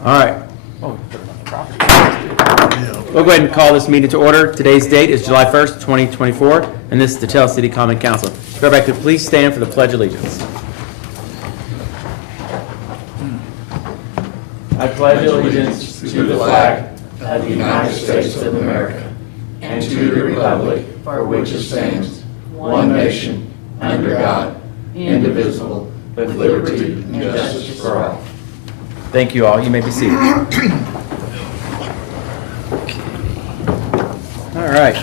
All right. We'll go ahead and call this meeting to order. Today's date is July 1st, 2024, and this is the Tell City Common Council. Go back to please stand for the Pledge of Allegiance. I pledge allegiance to the flag of the United States of America and to the republic for which it stands, one nation, under God, indivisible, with liberty and justice for all. Thank you all. You may be seated. All right.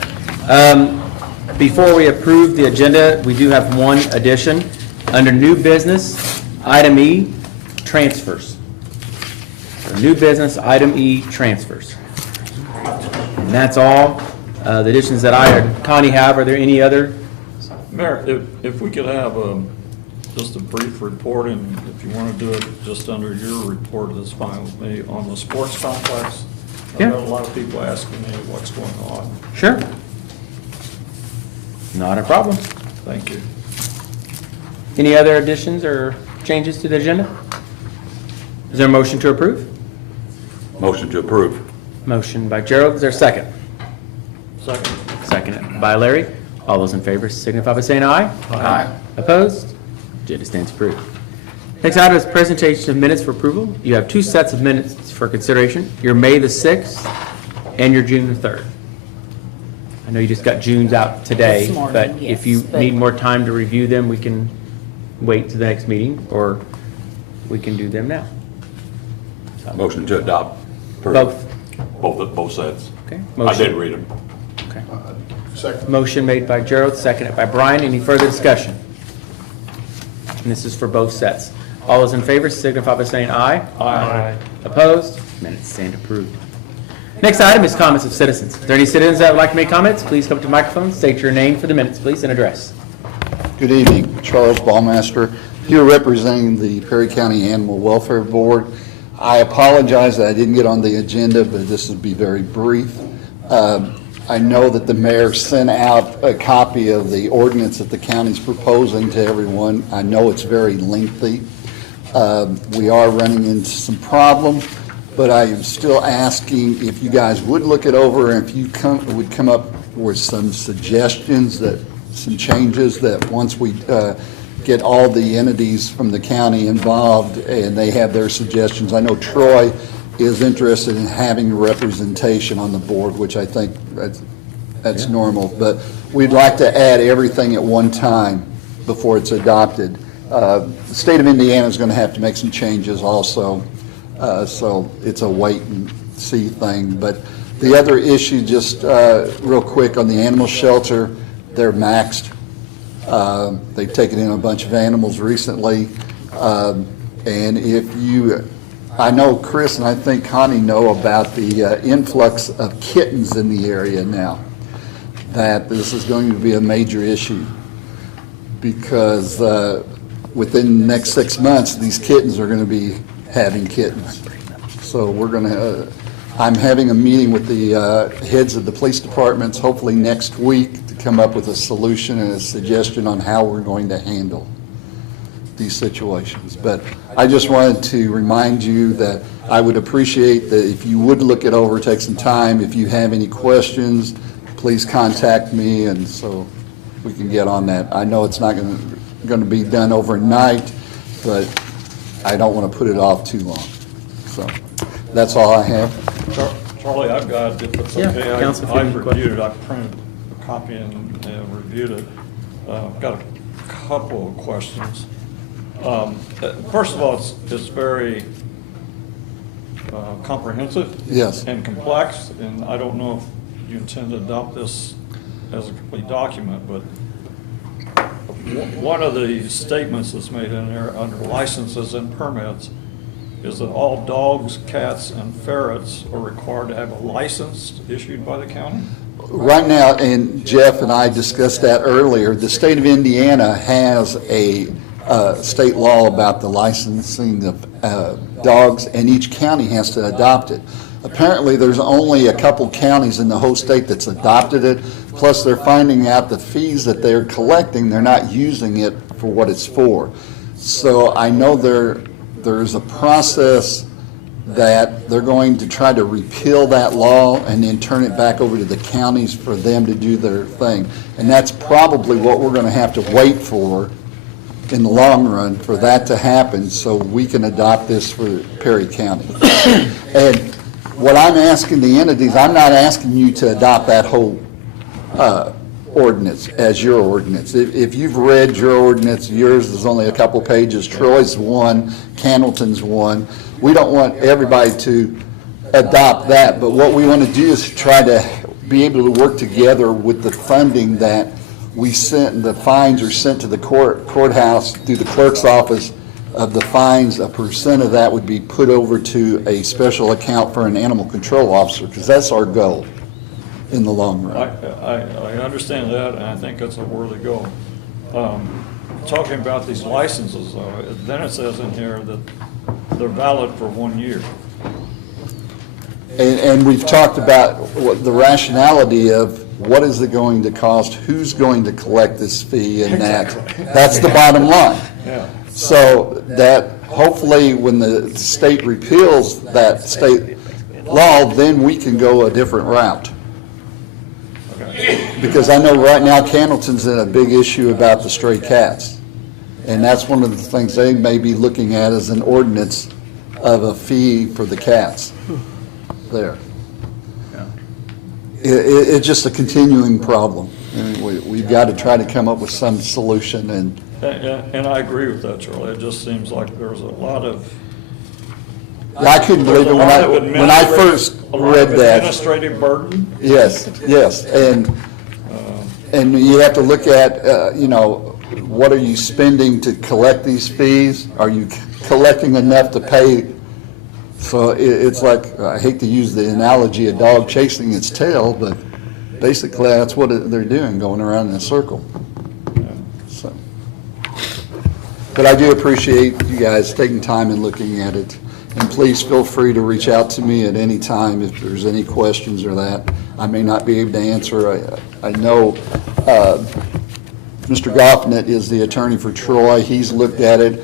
Before we approve the agenda, we do have one addition. Under new business, item E, transfers. New business, item E, transfers. And that's all the additions that I or Connie have. Are there any other? Mayor, if we could have just a brief report, and if you want to do it just under your report, that's fine with me, on the sports complex. Yeah. I've got a lot of people asking me what's going on. Sure. Not a problem. Thank you. Any other additions or changes to the agenda? Is there a motion to approve? Motion to approve. Motion by Gerald. Is there a second? Second. Second by Larry. All those in favor signify by saying aye. Aye. Opposed? Agenda stands approved. Next item is presentation of minutes for approval. You have two sets of minutes for consideration. Your May the 6th and your June the 3rd. I know you just got June's out today, This morning, but if yes, you but- need more time to review them, we can wait to the next meeting, or we can do them now. Motion to adopt. Both. Both sets. Okay. I Motion. did read them. Okay. Second. Motion made by Gerald, seconded by Brian. Any further discussion? And this is for both sets. All those in favor signify by saying aye. Aye. Opposed? Minutes stand approved. Next item is comments of citizens. Is there any citizens that would like to make comments? Please come to the microphone, state your name for the minutes, please, and address. Good evening, Charles Ballmaster, here representing the Perry County Animal Welfare Board. I apologize that I didn't get on the agenda, but this will be very brief. I know that the mayor sent out a copy of the ordinance that the county's proposing to everyone. I know it's very lengthy. We are running into some problems, but I am still asking if you guys would look it over, and if you would come up with some suggestions, some changes that once we get all the entities from the county involved and they have their suggestions. I know Troy is interested in having representation on the board, which I think that's normal, but we'd like to add everything at one time before it's adopted. The state of Indiana is going to have to make some changes also, so it's a wait and see thing. But the other issue, just real quick, on the animal shelter, they're maxed. They've taken in a bunch of animals recently, and I know Chris and I think Connie know about the influx of kittens in the area now, that this is going to be a major issue because within the next 6 months, these kittens are going to be having kittens. So I'm having a meeting with the heads of the police departments, hopefully next week, to come up with a solution and a suggestion on how we're going to handle these situations. But I just wanted to remind you that I would appreciate that if you would look it over, take some time. If you have any questions, please contact me, and so we can get on that. I know it's not going to be done overnight, but I don't want to put it off too long. So that's all I have. Charlie, I've got, if it's Yeah, okay, Counsel, if you have I've any reviewed it, I've printed a copy and reviewed it. I've got a couple of questions. First of all, it's very comprehensive. Yes. And complex, and I don't know if you intend to adopt this as a complete document, but one of the statements that's made in there under licenses and permits is that all dogs, cats, and ferrets are required to have a license issued by the county? Right now, and Jeff and I discussed that earlier, the state of Indiana has a state law about the licensing of dogs, and each county has to adopt it. Apparently, there's only a couple counties in the whole state that's adopted it, plus they're finding out the fees that they're collecting, they're not using it for what it's for. So I know there's a process that they're going to try to repeal that law and then turn it back over to the counties for them to do their thing. And that's probably what we're going to have to wait for in the long run, for that to happen, so we can adopt this for Perry County. And what I'm asking the entities, I'm not asking you to adopt that whole ordinance as your ordinance. If you've read your ordinance, yours is only a couple pages, Troy's one, Candleton's one. We don't want everybody to adopt that, but what we want to do is try to be able to work together with the funding that we sent, the fines are sent to the courthouse through the clerk's office. Of the fines, a percent of that would be put over to a special account for an animal control officer, because that's our goal in the long run. I understand that, and I think that's a worthy goal. Talking about these licenses, though, then it says in here that they're valid for 1 year. And we've talked about what the rationality of what is it going to cost, who's going to collect this fee, and that's the bottom line. Yeah. So that hopefully when the state repeals that state law, then we can go a different route. Because I know right now Candleton's in a big issue about the stray cats. And that's one of the things they may be looking at as an ordinance of a fee for the cats there. It's just a continuing problem. And we've got to try to come up with some solution. And I agree with that, Charlie. It just seems like there's a lot of. I couldn't believe it when I first read that. Administrative burden. Yes, and you have to look at, what are you spending to collect these fees? Are you collecting enough to pay? So it's like, I hate to use the analogy of dog chasing its tail, but basically that's what they're doing, going around in a circle. So, but I do appreciate you guys taking time and looking at it. And please feel free to reach out to me at any time if there's any questions or that I may not be able to answer. I know Mr. Goffnet is the attorney for Troy. He's looked at it.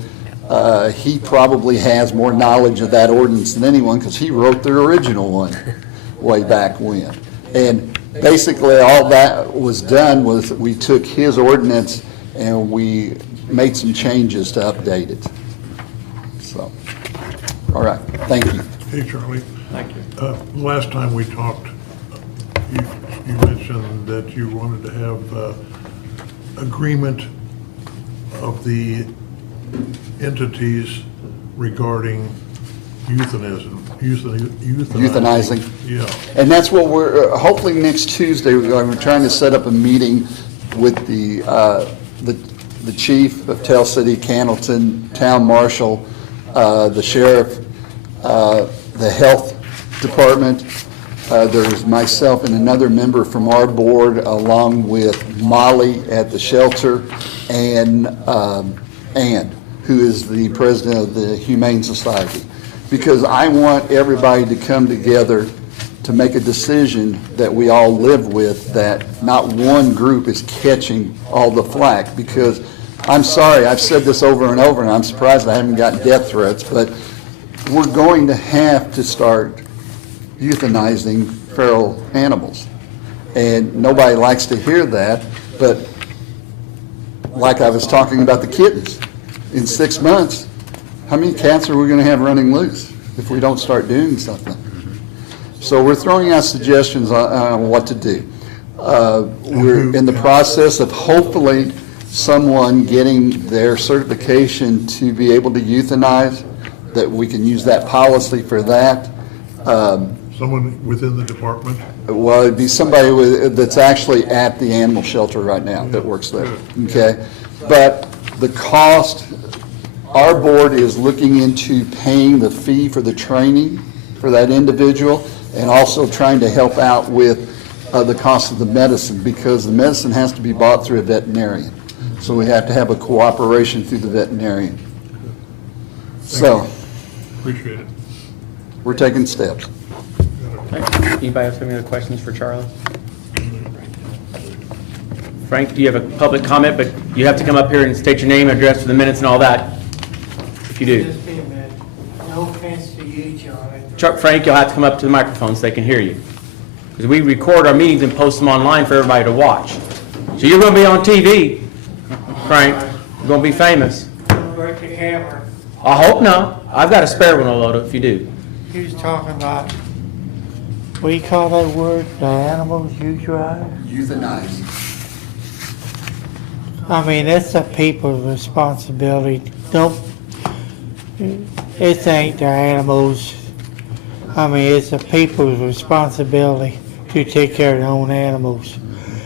He probably has more knowledge of that ordinance than anyone because he wrote the original one way back when. And basically all that was done was we took his ordinance and we made some changes to update it. So. All right, thank you. Hey, Charlie. Thank you. Last time we talked, you mentioned that you wanted to have agreement of the entities regarding euthanizing. Yeah. And that's what we're, hopefully next Tuesday, we're trying to set up a meeting with the chief of Tell City, Candleton, town marshal, the sheriff, the health department. There's myself and another member from our board, along with Molly at the shelter, and Ann, who is the president of the Humane Society. Because I want everybody to come together to make a decision that we all live with, that not one group is catching all the flack. Because I'm sorry, I've said this over and over, and I'm surprised I haven't gotten death threats, but we're going to have to start euthanizing feral animals. And nobody likes to hear that, but like I was talking about the kittens, in 6 months, how many cats are we going to have running loose if we don't start doing something? So we're throwing out suggestions on what to do. We're in the process of hopefully someone getting their certification to be able to euthanize, that we can use that policy for that. Someone within the department? Well, it'd be somebody that's actually at the animal shelter right now that works there, okay? But the cost, our board is looking into paying the fee for the training for that individual, and also trying to help out with the cost of the medicine, because the medicine has to be bought through a veterinarian. So we have to have a cooperation through the veterinarian. So, Appreciate it. we're taking steps. Anybody else have any other questions for Charlie? Frank, do you have a public comment, but you have to come up here and state your name, address for the minutes and all that, if you do. Just be a minute. No offense to you, Charlie, Chuck, Frank, you'll have to come up to the microphone so they can hear you. Because we record our meetings and post them online for everybody to watch. So you're going to be on TV, Frank. You're going to be famous. Break the camera. I hope not. I've got a spare one, Loda, if you do. He was talking about, what do you call that word, the animals you drive? Euthanize. I mean, it's the people's responsibility. Don't, it ain't the animals. I mean, it's the people's responsibility to take care of their own animals.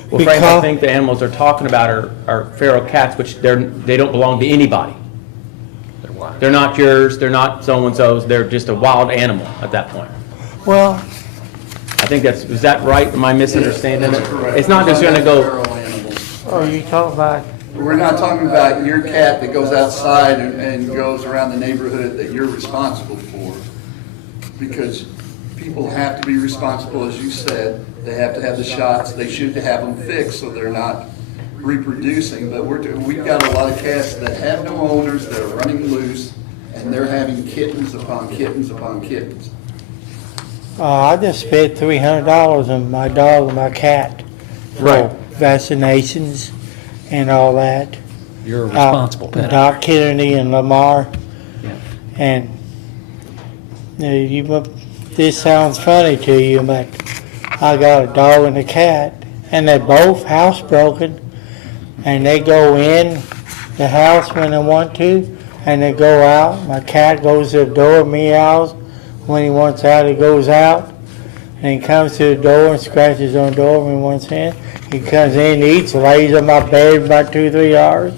Well, Frank, I Because- think the animals they're talking about are feral cats, which they don't belong to anybody. They're not yours, they're not so-and-so's, they're just a wild animal at that point. Well, I think is that right? Am I misunderstanding it? It's not just gonna go, are you talking about, We're not talking about your cat that goes outside and goes around the neighborhood that you're responsible for. Because people have to be responsible, as you said. They have to have the shots. They should have them fixed so they're not reproducing. But we've got a lot of cats that have no owners, that are running loose, and they're having kittens upon kittens upon kittens. I just spent $300 on my dog and my cat Right. for vaccinations and all that. You're a responsible pet. Doc Kennedy and Lamar. Yeah. And this sounds funny to you, but I got a dog and a cat, and they're both housebroken, and they go in the house when they want to, and they go out. My cat goes to the door, meows. When he wants out, he goes out, and he comes to the door and scratches on the door when he wants in. He comes in, eats, lays on my bed about 2-3 hours.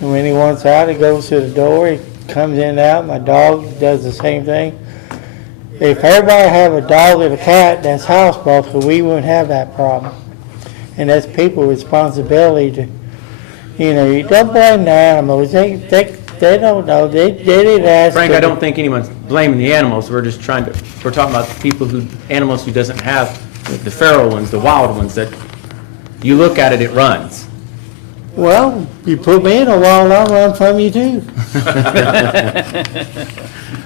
And when he wants out, he goes to the door, he comes in and out. My dog does the same thing. If everybody have a dog and a cat that's housebroken, we wouldn't have that problem. And that's people's responsibility to, you don't blame the animals. They don't know. They didn't ask. Frank, them. I don't think anyone's blaming the animals. We're talking about the people animals who doesn't have, the feral ones, the wild ones that you look at it runs. Well, you put me in a wall, I'll run from you too.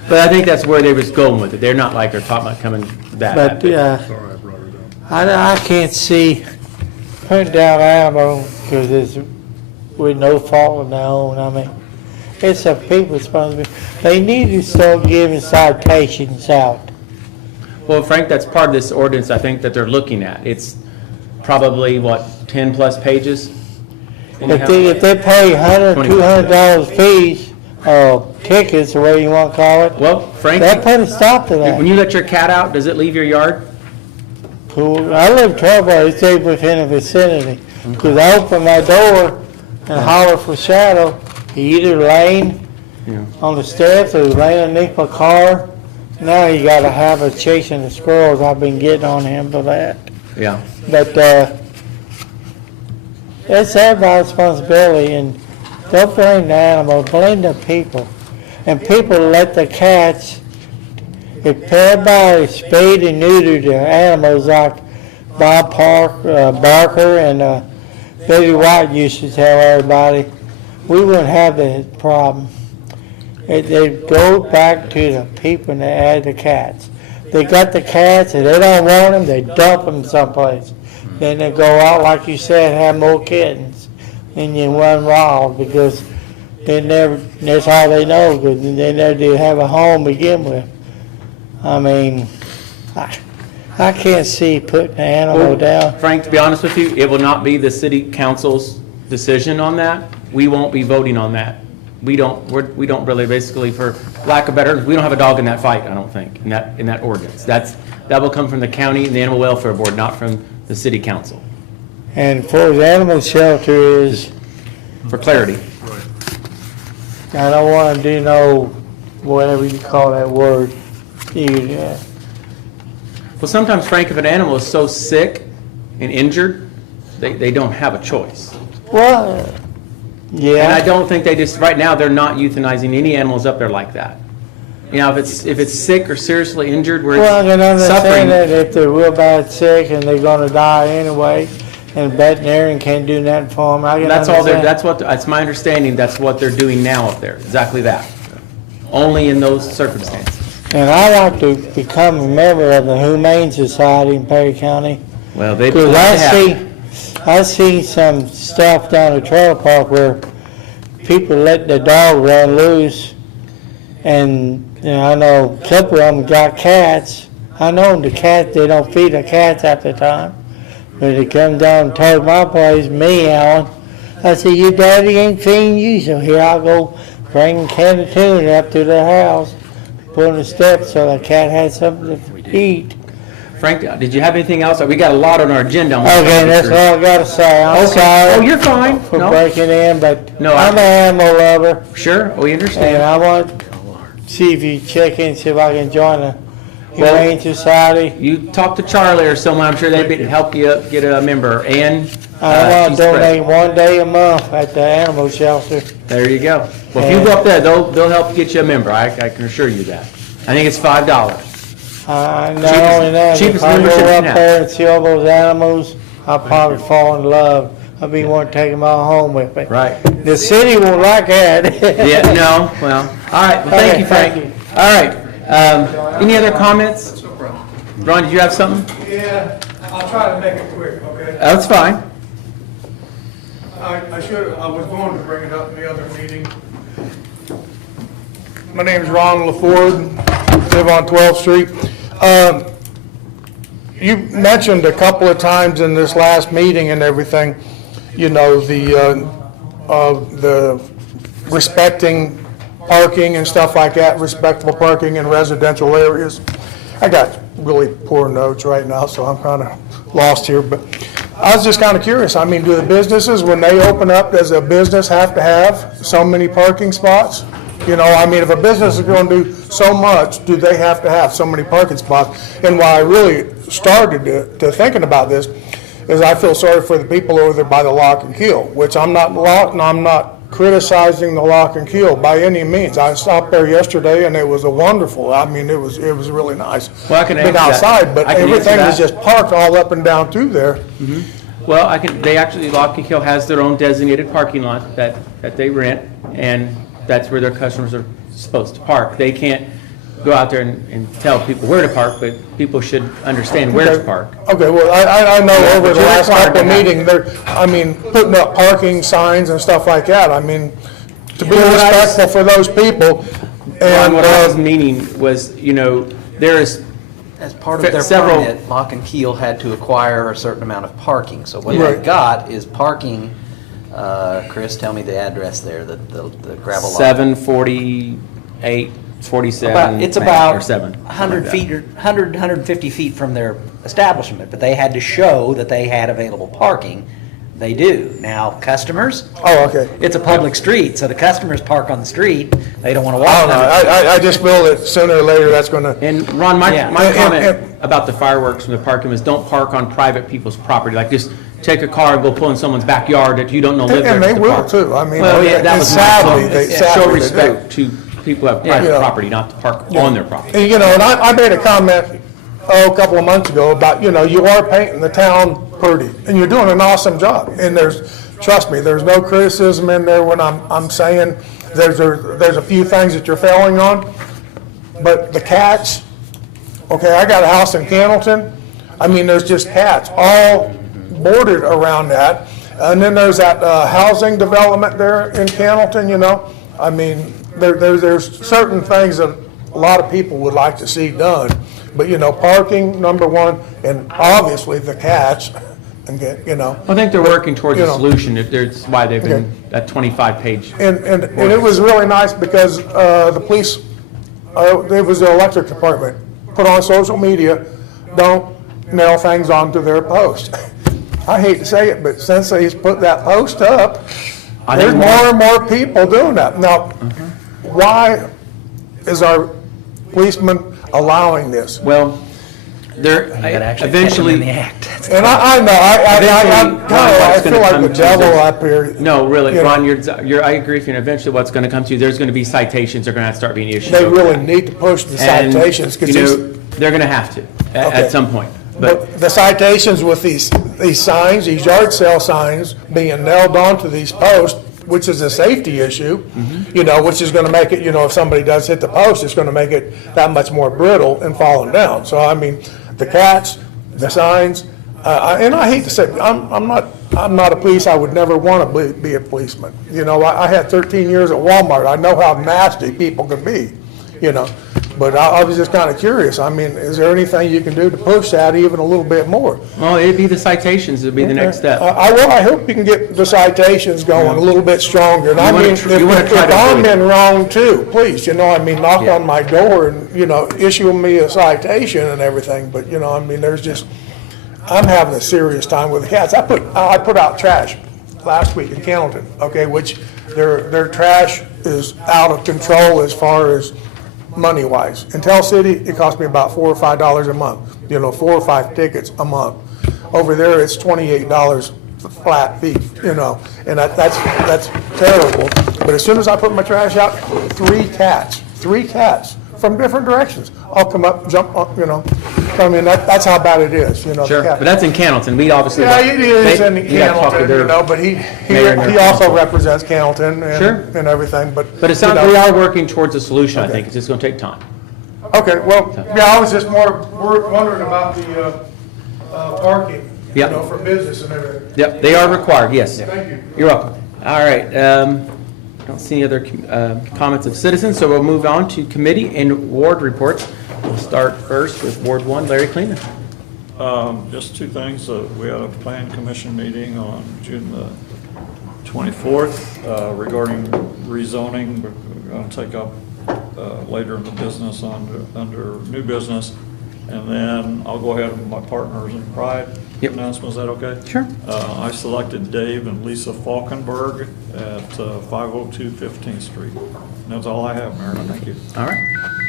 But I think that's where they was going with it. They're not like they're talking about coming that. But Sorry I brought it up. I can't see putting down animals because it's with no fault of their own. I mean, it's a people's responsibility. They need to start giving citations out. Well, Frank, that's part of this ordinance I think that they're looking at. It's probably, 10-plus pages? If they pay $100, $200 fees, tickets, or whatever you want to call it, Well, Frank, that put a stop to that. when you let your cat out, does it leave your yard? Cool. I live 12 hours, it's stay within the vicinity. Because I open my door and holler for Shadow, he either laying Yeah. on the steps or he's laying underneath my car. Now you gotta have a chasing the squirrels. I've been getting on him for that. Yeah. But, it's everybody's responsibility, and don't blame the animal, blame the people. And people let the cats, if everybody spayed and neutered their animals like Bob Barker and Billy White used to tell everybody, we wouldn't have this problem. It goes back to the people that had the cats. They got the cats and they don't want them, they dump them someplace. Then they go out, like you said, have more kittens. Then you run wild because that's all they know, because they never did have a home to begin with. I mean, I can't see putting an animal down. Frank, to be honest with you, it will not be the city council's decision on that. We won't be voting on that. We don't really, basically, for lack of better, we don't have a dog in that fight, I don't think, in that ordinance. That will come from the county and the Animal Welfare Board, not from the city council, And for the animal shelter is, for clarity. I don't want to do no, whatever you call that word. Well, sometimes, Frank, if an animal is so sick and injured, they don't have a choice. Well, And I yeah, don't think right now, they're not euthanizing any animals up there like that. If it's sick or seriously injured, where well, I can it's understand that suffering. if they're real bad sick and they're gonna die anyway, and veterinarian can't do nothing for them, I can understand. That's my understanding, that's what they're doing now up there, exactly that. Only in those circumstances. And I want to become a member of the Humane Society in Perry County. Well, they'd Because have I see some stuff down the trailer park where people let their dog run loose. And, you know, I know a couple of them got cats. I know the cats, they don't feed the cats at the time. But they come down and told my place, me, Alan. I said, your daddy ain't feeding you, so here I go bring a can of tuna up to the house, put on the steps so the cat had something to eat. Frank, did you have anything else? We got a lot on our agenda. Okay, that's all I gotta say. I'm Okay. sorry. Oh, you're fine. For No, breaking in, but No, I'm an animal lover, sure, we and understand. I want to see if you check in, see if I can join the Humane Society. You talk to Charlie or someone, I'm sure they'd help you get a member, and I want she's to donate great. 1 day a month at the animal shelter. There you go. Well, if you go up there, they'll help get you a member, I can assure you that. I think it's $5. Not Cheapest- only that, if cheapest I membership go you up can have. there and see all those animals, I'll probably fall in love. I'll be wanting to take them all home with me. Right. The city won't like that. Yeah, no, well, all right, well, thank Okay, you, Frank. thank you. All right, any other comments? Ron, did you have something? Yeah, I'll try to make it quick, okay? That's fine. I was going to bring it up in the other meeting. My name's Ron LaFord, live on 12th Street. You mentioned a couple of times in this last meeting and everything, you know, the respecting parking and stuff like that, respectable parking in residential areas. I got really poor notes right now, so I'm kind of lost here, but I was just kind of curious. I mean, do the businesses, when they open up, does a business have to have so many parking spots? You know, I mean, if a business is going to do so much, do they have to have so many parking spots? And why I really started to thinking about this is I feel sorry for the people over there by the Lock and Keel, which I'm not criticizing the Lock and Keel by any means. I stopped there yesterday and it was a wonderful, I mean, it was really nice. Well, I can answer Been that. outside, but I can answer everything was that. just parked all up and down through there. Well, they actually, Lock and Kill has their own designated parking lot that they rent, and that's where their customers are supposed to park. They can't go out there and tell people where to park, but people should understand where to park. Okay, well, I know over the You're last required couple of to have- meetings, putting up parking signs and stuff like that, I mean, to be Well, what I was- respectful for those people, And and, what I was meaning was, there is, As part of their Several- permit, Lock and Keel had to acquire a certain amount of parking. So what Right. they got is parking, Chris, tell me the address there, the gravel lot. 748, 47. It's or about 7. 100 feet or 150 feet from their establishment, but they had to show that they had available parking. They do. Now, customers, oh, okay. it's a public street, so the customers park on the street. They don't want to I walk. don't know, 100 I just feel that sooner or later that's gonna, And Ron, my Yeah. comment about the fireworks and the parking was don't park on private people's property. Like, just take a car and go pull in someone's backyard that you don't know live there. and they to will park. too, I mean, Well, yeah, that and was my sadly, comment. they, Show sadly they do. respect to people who have private Yeah. property, not to park on their property. And, and I made a comment, a couple of months ago about, you are painting the town pretty, and you're doing an awesome job. And trust me, there's no criticism in there when I'm saying there's a few things that you're failing on. But the cats, okay, I got a house in Cannleton, I mean, there's just cats all bordered around that. And then there's that housing development there in Cannleton, I mean, there's certain things that a lot of people would like to see done. But, parking, number one, and obviously the cats, and I think they're working towards a You know. solution. That's why they've been a 25-page. And it was really nice because the police, it was the electric department, put on social media, don't nail things onto their post. I hate to say it, but since he's put that post up, I there's think more and more people doing that. Now, why is our policeman allowing this? Well, they're That actually eventually. kept them in the act. That's And I know, I feel like the devil up here. No, really, you know. Ron, I agree with you, and eventually what's going to come to, there's going to be citations that are going to have to start being issued. They over really that. need to push the And, citations, because they're going to have to, Okay. at some point. But But the citations with these signs, these yard sale signs being nailed onto these posts, which is a safety issue, you know, which is gonna make it, you know, if somebody does hit the post, it's gonna make it that much more brittle and falling down. So, I mean, the cats, the signs, and I hate to say, I'm not a police, I would never want to be a policeman. You know, I had 13 years at Walmart, I know how nasty people can be, you know. But I was just kind of curious, I mean, is there anything you can do to push that even a little bit more? Well, it'd be the citations, it'd be the next step. I hope you can get the citations going a little bit stronger. And I You wanna mean, you wanna if try to I'm avoid it. in wrong too, please, you know, I mean, knock Yeah. on my door and, you know, issue me a citation and everything. But, you know, I mean, there's just, I'm having a serious time with the cats. I put out trash last week in Cannleton, okay, which their trash is out of control as far as money-wise. In Tell City, it costs me about $4 or $5 a month, you know, 4 or 5 tickets a month. Over there, it's $28 flat fee, you know, and that's terrible. But as soon as I put my trash out, 3 cats from different directions. I'll come up, jump up, you know. I mean, that's how bad it is, you know. the Sure, cat- but that's in Cannleton, we obviously. Yeah, it is in you gotta talk to Cannleton, their- you know, but he mayor and their also council. represents Cannleton Sure. and everything, but. But it sounds, you know. we are working towards a solution, I think, it's just gonna take time. Okay, well, yeah, I was just more wondering about the parking, you Yep. know, for business and everything. Yep, they are required, yes. Thank you. You're welcome. All right, don't see any other comments of citizens, so we'll move on to committee and ward reports. We'll start first with Ward 1, Larry Kleeman. Just 2 things. We had a plan commission meeting on June the 24th regarding rezoning. We're going to take up later in the business under new business. And then I'll go ahead with my partners in Pride Yep. announcement. Is that okay? Sure. I selected Dave and Lisa Falkenberg at 502 15th Street. And that's all I have, Mayor. Thank you. All right.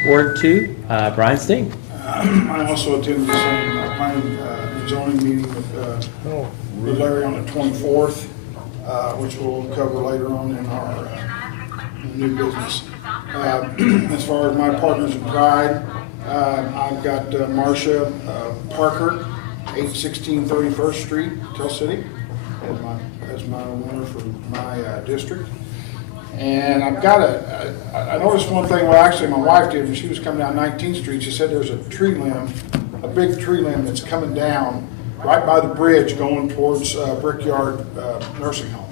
Ward 2, Brian Sting. I also attended the same planning and zoning meeting with Larry on the 24th, which we'll cover later on in our new business. As far as my partners in Pride, I've got Marcia Parker, 816 31st Street, Tell City, as my winner for my district. And I've got I noticed one thing, well, actually, my wife did, when she was coming down 19th Street, she said there's a tree limb, a big tree limb that's coming down right by the bridge going towards Brickyard Nursing Home.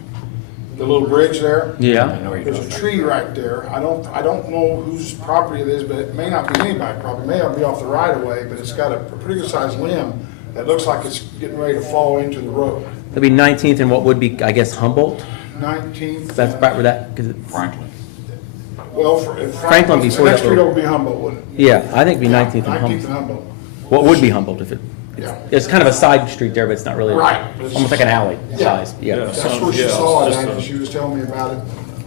The little bridge there. Yeah. There's a tree right there. I don't know whose property it is, but it may not be anybody's property. It may not be off the right of way, but it's got a pretty good sized limb that looks like it's getting ready to fall into the road. That'd be 19th and what would be, I guess, Humboldt? 19th. That's right where that, because it's, Franklin. Well, Franklin before next that street little- will be Humboldt, wouldn't it? yeah, I think it'd be 19th and 19th and Humboldt. Humboldt. What would be Humboldt if it, Yeah. it's kind of a side street there, but it's not really. Right. Almost like an alley Yeah. size, yeah. That's where she Yeah, saw it, just at, a- and she was telling me about it.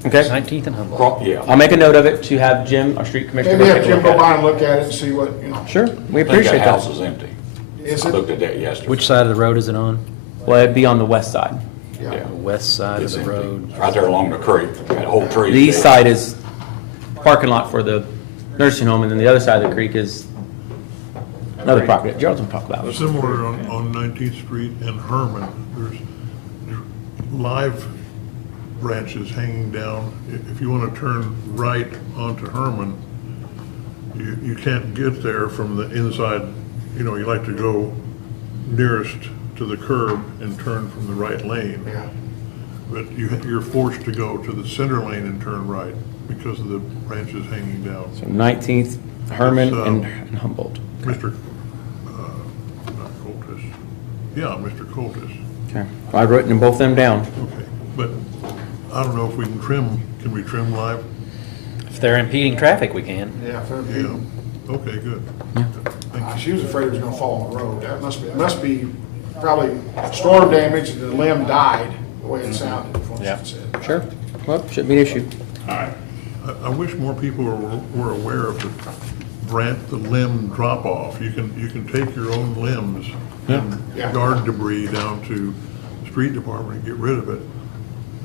Okay, 19th and Humboldt. Yeah. I'll make a note of it to have Jim, our street commissioner. Maybe have take a Jim look go at by it. and look at it and see what, you know. Sure, we I think appreciate that house that. is empty. Is I it? looked at that yesterday. Which side of the road is it on? Well, it'd be on the west side. Yeah. Yeah. The west side of It's the empty. road? Right there along the creek, that whole tree. The east side is parking lot for the nursing home, and then the other side of the creek is another property that Gerald's gonna talk about. Similar on 19th Street and Herman, there's live branches hanging down. If you want to turn right onto Herman, you can't get there from the inside, you know, you like to go nearest to the curb and turn from the right lane. Yeah. But you're forced to go to the center lane and turn right because of the branches hanging down. So 19th, Herman It's, and Humboldt. Mr. Not Coltis. Yeah, Mr. Coltis. Okay, I've written both them down. Okay, but I don't know if we can we trim live? If they're impeding traffic, we can. Yeah, fair Yeah, view. okay, good. Thank you. She was afraid it was gonna fall on the road. That must be probably storm damage and the limb died, the way it sounded from what she said. Sure, well, shouldn't be an issue. I wish more people were aware of the limb drop-off. You can take your own limbs and Yeah. yard debris down to the street department and get rid of it,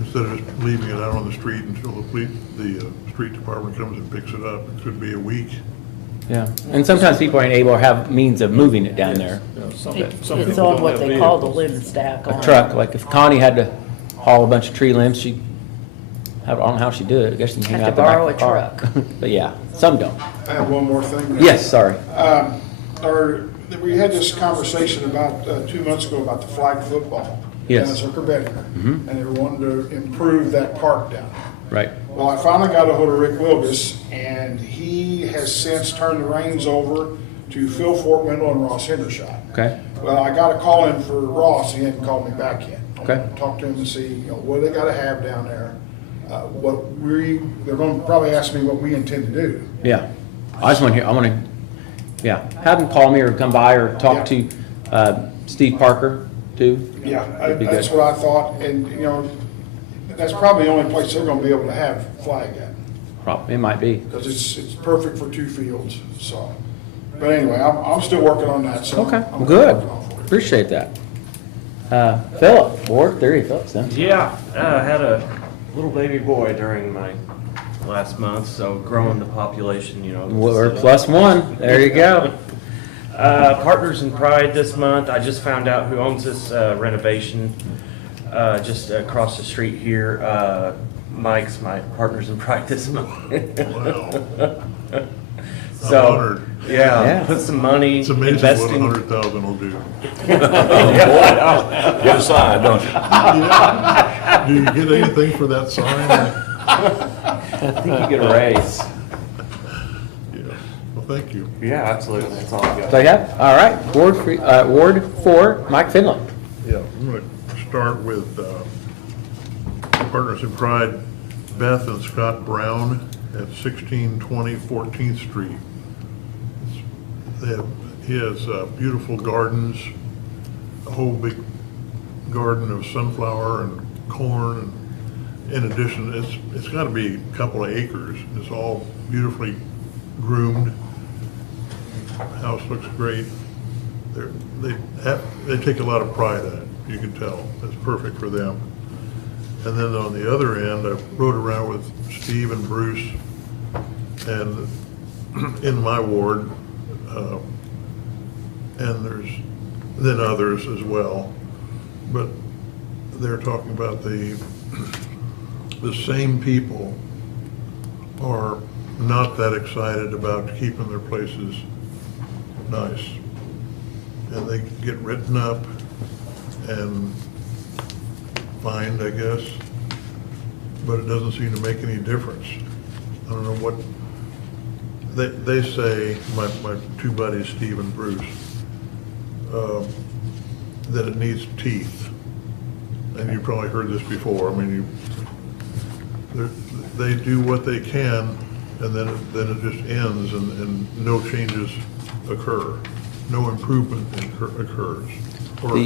instead of just leaving it out on the street until the street department comes and picks it up. It could be a week. Yeah, and sometimes people aren't able or have means of moving it down there. Yeah, some It's people on don't what have they call the vehicles. limb stack on. A truck, like if Connie had to haul a bunch of tree limbs, she I don't know how she do it. I guess you can hang Have out to the back borrow of the a car. truck. But yeah, some don't. I have one more thing. Yes, sorry. We had this conversation about 2 months ago about the flag football. Yes. Down at Zucker Bettinger. And they were wanting to improve that park down there. Right. Well, I finally got a hold of Rick Wilgus, and he has since turned the reins over to Phil Fort Wendell and Ross Hendershot. Okay. Well, I got a call in for Ross, he hadn't called me back yet. Okay. Talk to him and see, what they gotta have down there. They're gonna probably ask me what we intend to do. Yeah. I just want to hear, I want to, yeah, have them call me or come by or talk to Steve Parker too. Yeah, That'd be that's good. what I thought, and, that's probably the only place they're gonna be able to have flag at, It might be. because it's perfect for 2 fields, so. But anyway, I'm still working on that, so. Okay, I'm good. working on it. Appreciate that. Philip, Ward 3, Phillips, then. Yeah, I had a little baby boy during my last month, so growing the population, We're +1. There you go. Partners in Pride this month. I just found out who owns this renovation just across the street here. Mike's my Partners in Pride this month. Wow. So, I'm honored. Yeah. put some money, It's amazing invest what in. 100,000 will do. Get a sign, don't you? Do you get anything for that sign? I think you get a raise. Yeah. Well, thank you. Yeah, absolutely. That's all I got. So, yeah, all right. Ward 4, Mike Finley. Yeah, I'm going to start with Partners in Pride, Beth and Scott Brown at 1620 14th Street. He has beautiful gardens, a whole big garden of sunflower and corn. And in addition, it's got to be a couple of acres. It's all beautifully groomed. House looks great. They take a lot of pride in it, you can tell. It's perfect for them. And then on the other end, I rode around with Steve and Bruce, and in my ward, and there's then others as well. But they're talking about the same people are not that excited about keeping their places nice. And they get written up and fined, I guess, but it doesn't seem to make any difference. I don't know what, they say, my two buddies, Steve and Bruce, that it needs teeth. And you probably heard this before. I mean, they do what they can, and then it just ends, and no changes occur. No improvement occurs. Or,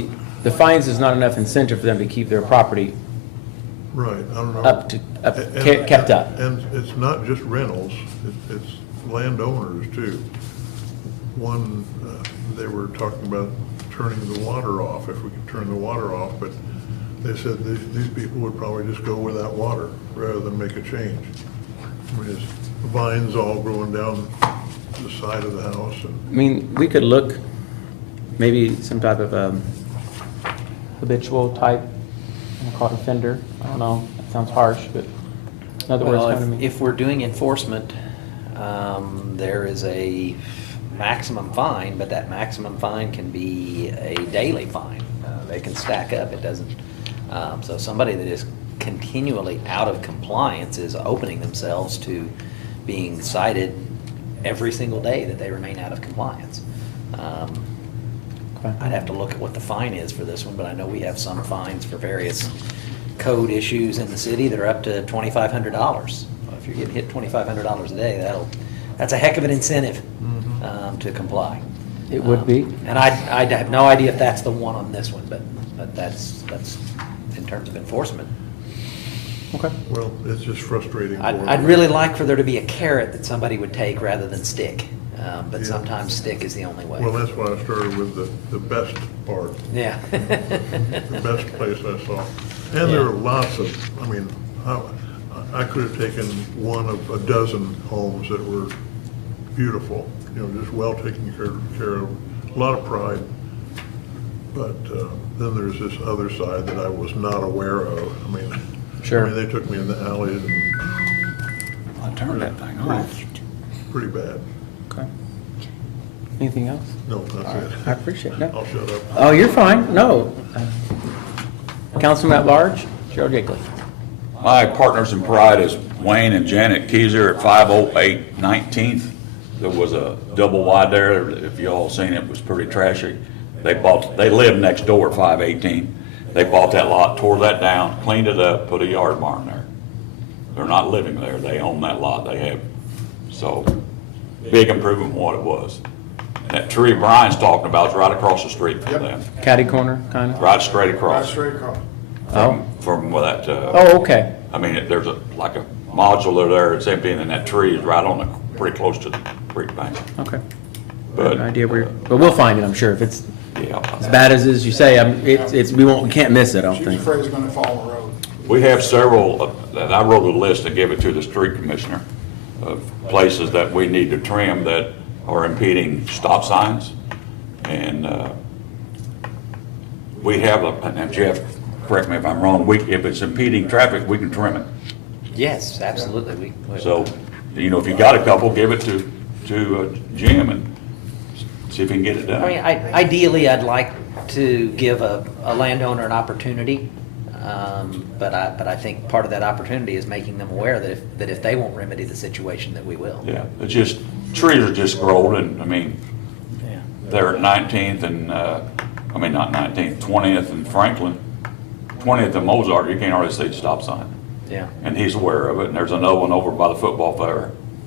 The fines is not enough incentive for them to keep their property right, I don't know. kept up. And it's not just rentals, it's landowners too. One, they were talking about turning the water off, if we could turn the water off, but they said these people would probably just go without water rather than make a change. I mean, it's vines all growing down the side of the house. I mean, we could look, maybe some type of habitual type, I'll call it offender. I don't know, that sounds harsh, but in other words, Well, kind of if we're doing enforcement, there is a maximum fine, but that maximum fine can be a daily fine. They can stack up, it doesn't, so somebody that is continually out of compliance is opening themselves to being cited every single day that they remain out of compliance. Okay. I'd have to look at what the fine is for this one, but I know we have some fines for various code issues in the city that are up to $2,500. Well, if you're getting hit $2,500 a day, that's a heck of an incentive to comply. It would be. And I have no idea if that's the one on this one, but that's in terms of enforcement. Okay. Well, it's just frustrating. for them. I'd really like for there to be a carrot that somebody would take rather than stick, but sometimes stick is the only way. Well, that's why I started with the best part, Yeah. the best place I saw. And there are lots of, I mean, I could have taken one of a dozen homes that were beautiful, just well taken care of, a lot of pride. But then there's this other side that I was not aware of. I mean, Sure. I mean, they took me in the alleys and I turned that thing off. pretty bad. Okay. Anything else? No, that's I it. appreciate it. No. I'll shut up. Oh, you're fine. No. Councilman at large, Gerald Yeagley. My partners in pride is Wayne and Janet Keyser at 508 19th. There was a double wide there. If you all seen it, it was pretty trashy. They lived next door at 518. They bought that lot, tore that down, cleaned it up, put a yard barn there. They're not living there. They own that lot. They have, so, big improvement from what it was. That tree Brian's talking about is right across the street from them, Catty corner, kind of? right straight Right across straight across. Oh. from where that, Oh, okay. I mean, there's like a modular there, it's empty, and then that tree is right on the, pretty close to the creek bank. Okay. But, An idea where, but we'll find it, I'm sure. If it's as yeah, bad as you say, we can't miss it, I don't She was think. afraid it's gonna fall in the road. we have several, that I wrote a list and gave it to the street commissioner of places that we need to trim that are impeding stop signs. And we have, and Jeff, correct me if I'm wrong, if it's impeding traffic, we can trim it. Yes, absolutely. So, you know, if you got a couple, give it to Jim and see if he can get it done. I mean, ideally, I'd like to give a landowner an opportunity, but I think part of that opportunity is making them aware that if they won't remedy the situation, that we will. Yeah, it's just, trees are just growing, and, I mean, Yeah. they're at 19th and, not 19th, 20th and Franklin, 20th and Mozart, you can't hardly see the stop sign. Yeah, And he's aware of it, and there's another one over by the football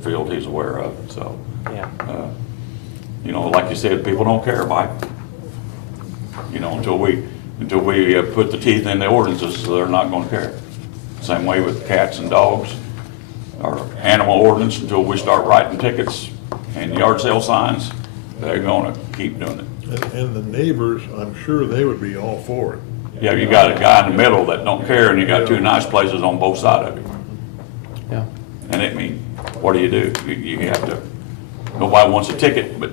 field he's aware of, so. yeah. You know, like you said, people don't care, Mike. You know, until we put the teeth in the ordinances, so they're not gonna care. Same way with cats and dogs, our animal ordinance, until we start writing tickets and yard sale signs, they're gonna keep doing it. And the neighbors, I'm sure they would be all for it. Yeah, you got a guy in the middle that don't care, and you got two nice places on both sides of it. Yeah. And it mean, what do? You have to, nobody wants a ticket, but,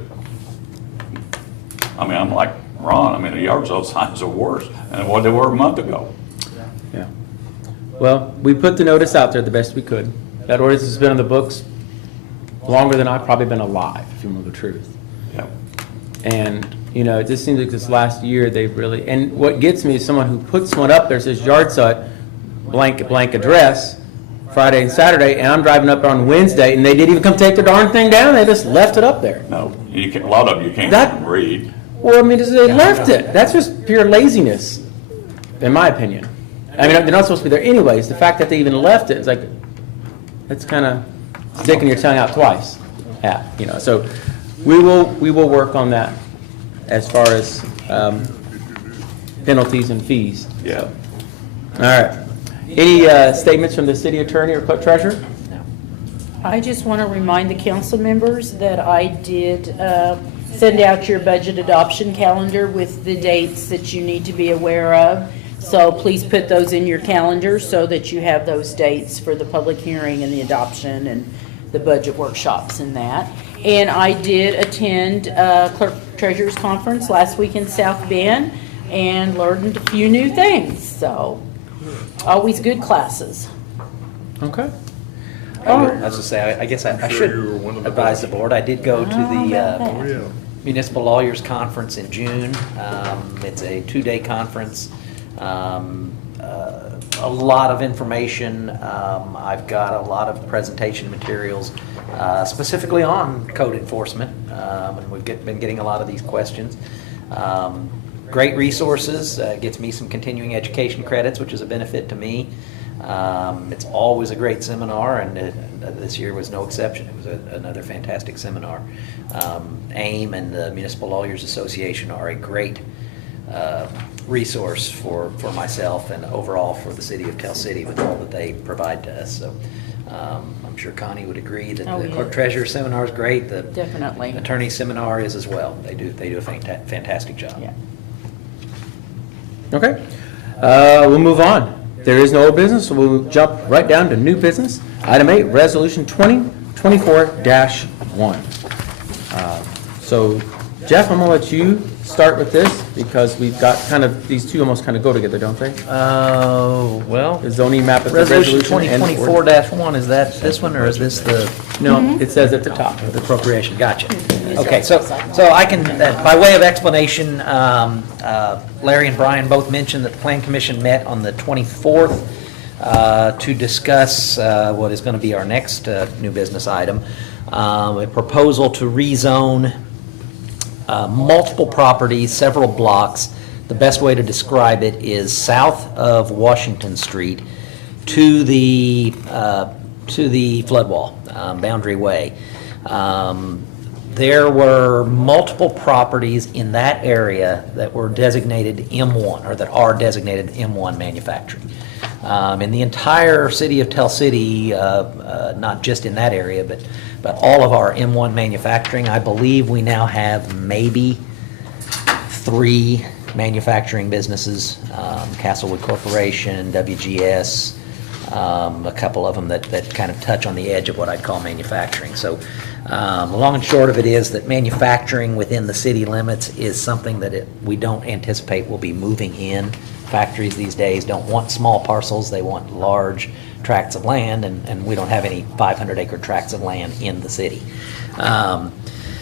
I mean, I'm like Ron, the yard sale signs are worse than what they were a month ago. Yeah. Well, we put the notice out there the best we could. That ordinance has been on the books longer than I've probably been alive, if you know the truth. Yeah. And, you know, it just seems like this last year they've really, and what gets me is someone who puts one up there, says yard sale, blank address, Friday and Saturday, and I'm driving up on Wednesday, and they didn't even come take the darn thing down, they just left it up there. No, you can, a lot of them you can't That- even read. Well, I mean, they left it. That's just pure laziness, in my opinion. I mean, they're not supposed to be there anyways. The fact that they even left it is like, that's kind of sticking your tongue out twice. Yeah, you know, so we will work on that as far as penalties and fees. Yeah. All right. Any statements from the city attorney or clerk treasurer? I just want to remind the council members that I did send out your budget adoption calendar with the dates that you need to be aware of. So please put those in your calendar so that you have those dates for the public hearing and the adoption and the budget workshops and that. And I did attend Clerk Treasurer's Conference last week in South Bend and learned a few new things. So always good classes. Okay. I was going to say, I guess I sure should you were one of the advise the board. I did go to Oh, the yeah. Municipal Lawyers Conference in June. It's a 2-day conference. A lot of information. I've got a lot of presentation materials specifically on code enforcement, and we've been getting a lot of these questions. Great resources. Gets me some continuing education credits, which is a benefit to me. It's always a great seminar, and this year was no exception. It was another fantastic seminar. AIM and the Municipal Lawyers Association are a great resource for myself and overall for the city of Tell City with all that they provide to us. So I'm sure Connie would agree that Oh, the yeah. Clerk Treasurer Seminar is great. The Definitely. Attorney Seminar is as well. They do a fantastic job. Yeah. Okay. We'll move on. There is no old business, so we'll jump right down to new business. Item 8, Resolution 2024-1. So Jeff, I'm gonna let you start with this because we've got kind of, these two almost kind of go together, don't they? Well, The zoning map is the resolution resolution and. 2024-1, is that this one, or is this the No, it says at the top. the appropriation? Gotcha. Okay, so I can, by way of explanation, Larry and Brian both mentioned that the Plan Commission met on the 24th to discuss what is going to be our next new business item, a proposal to rezone multiple properties, several blocks. The best way to describe it is south of Washington Street to the flood wall, Boundary Way. There were multiple properties in that area that were designated M1, or that are designated M1 manufacturing. In the entire city of Tell City, not just in that area, but all of our M1 manufacturing, I believe we now have maybe 3 manufacturing businesses, Castlewood Corporation, WGS, a couple of them that kind of touch on the edge of what I'd call manufacturing. So the long and short of it is that manufacturing within the city limits is something that we don't anticipate will be moving in. Factories these days don't want small parcels, they want large tracts of land, and we don't have any 500-acre tracts of land in the city.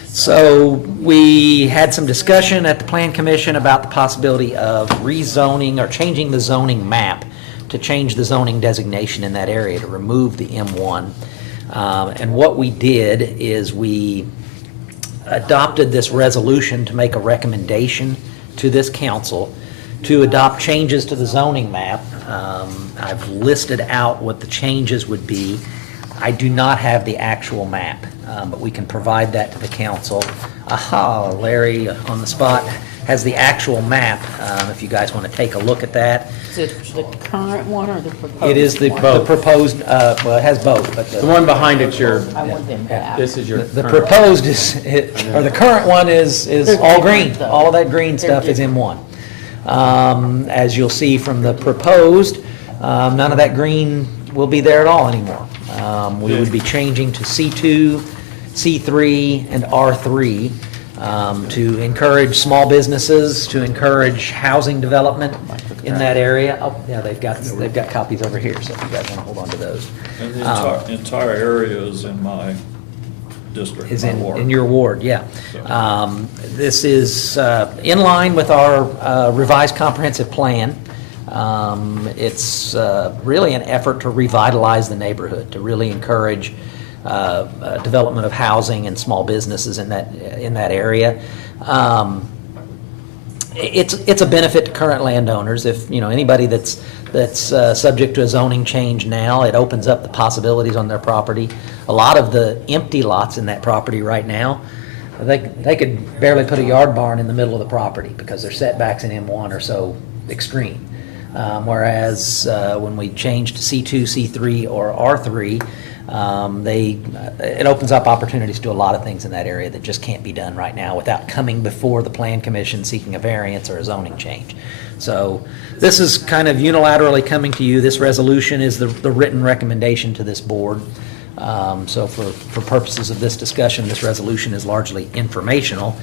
So we had some discussion at the Plan Commission about the possibility of rezoning or changing the zoning map to change the zoning designation in that area, to remove the M1. And what we did is we adopted this resolution to make a recommendation to this council to adopt changes to the zoning map. I've listed out what the changes would be. I do not have the actual map, but we can provide that to the council. Aha, Larry on the spot has the actual map, if you guys want to take a look at that. Is it the current one or the proposed? It is the one? proposed, well, it has both, but The one behind it's your, I want them back. this is your. the current. proposed is, or the current one is all green. different, though. All of that green stuff is M1. As you'll see from the proposed, none of that green will be there at all anymore. We would be changing to C2, C3, and R3 to encourage small businesses, to encourage housing development in that area. Oh, yeah, they've got copies over here, so if you guys want to hold on to those. And the entire area is in my district, Is my in ward. your ward, yeah. This is in line with our revised comprehensive plan. It's really an effort to revitalize the neighborhood, to really encourage development of housing and small businesses in that area. It's a benefit to current landowners. If anybody that's subject to a zoning change now, it opens up the possibilities on their property. A lot of the empty lots in that property right now, they could barely put a yard barn in the middle of the property because their setbacks in M1 are so extreme. Whereas when we change to C2, C3, or R3, it opens up opportunities to do a lot of things in that area that just can't be done right now without coming before the Plan Commission seeking a variance or a zoning change. So this is kind of unilaterally coming to you. This resolution is the written recommendation to this board. So for purposes of this discussion, this resolution is largely informational.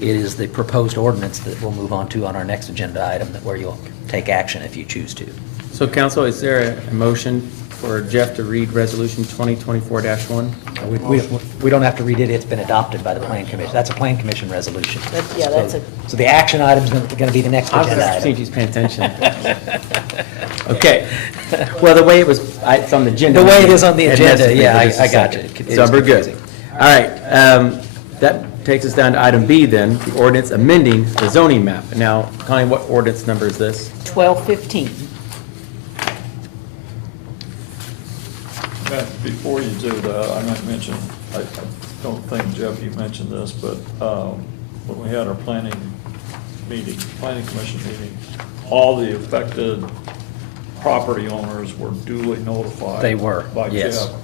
It is the proposed ordinance that we'll move on to on our next agenda item, where you'll take action if you choose to. So council, is there a motion for Jeff to read resolution 2024-1? We don't have to read it, it's been adopted by the Plan Commission. That's a Plan Commission resolution. That's a, So the action item's going to be the next I was agenda just seeing item. if he's paying attention. Okay. Well, the way it's on the agenda. The way it is on the it agenda, has to be yeah, just a I got second. you. It So is we're good. confusing. All right, that takes us down to item B then, the ordinance amending the zoning map. Now, Connie, what ordinance number is this? 1215. Before you do that, I might mention, I don't think, Jeff, you mentioned this, but when we had our planning commission meeting, all the affected property owners were duly notified. They were, By yes. Jeff.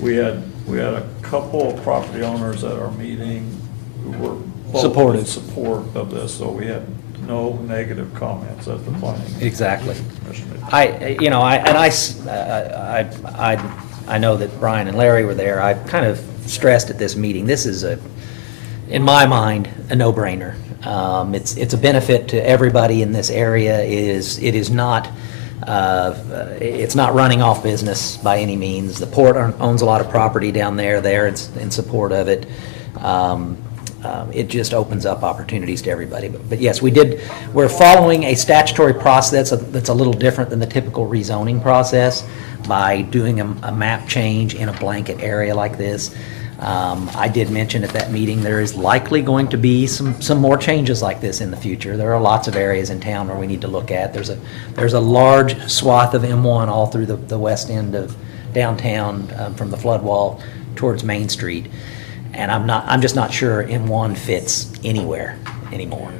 We had a couple of property owners at our meeting who were both Supportive. in support of this, so we had no negative comments at the planning. Exactly. Commission meeting. I know that Brian and Larry were there. I kind of stressed at this meeting, this is in my mind, a no-brainer. It's a benefit to everybody in this area. It is not, it's not running off business by any means. The port owns a lot of property down there. They're in support of it. It just opens up opportunities to everybody. But yes, we're following a statutory process that's a little different than the typical rezoning process by doing a map change in a blanket area like this. I did mention at that meeting there is likely going to be some more changes like this in the future. There are lots of areas in town where we need to look at. There's a large swath of M1 all through the west end of downtown, from the flood wall towards Main Street. And I'm just not sure M1 fits anywhere anymore.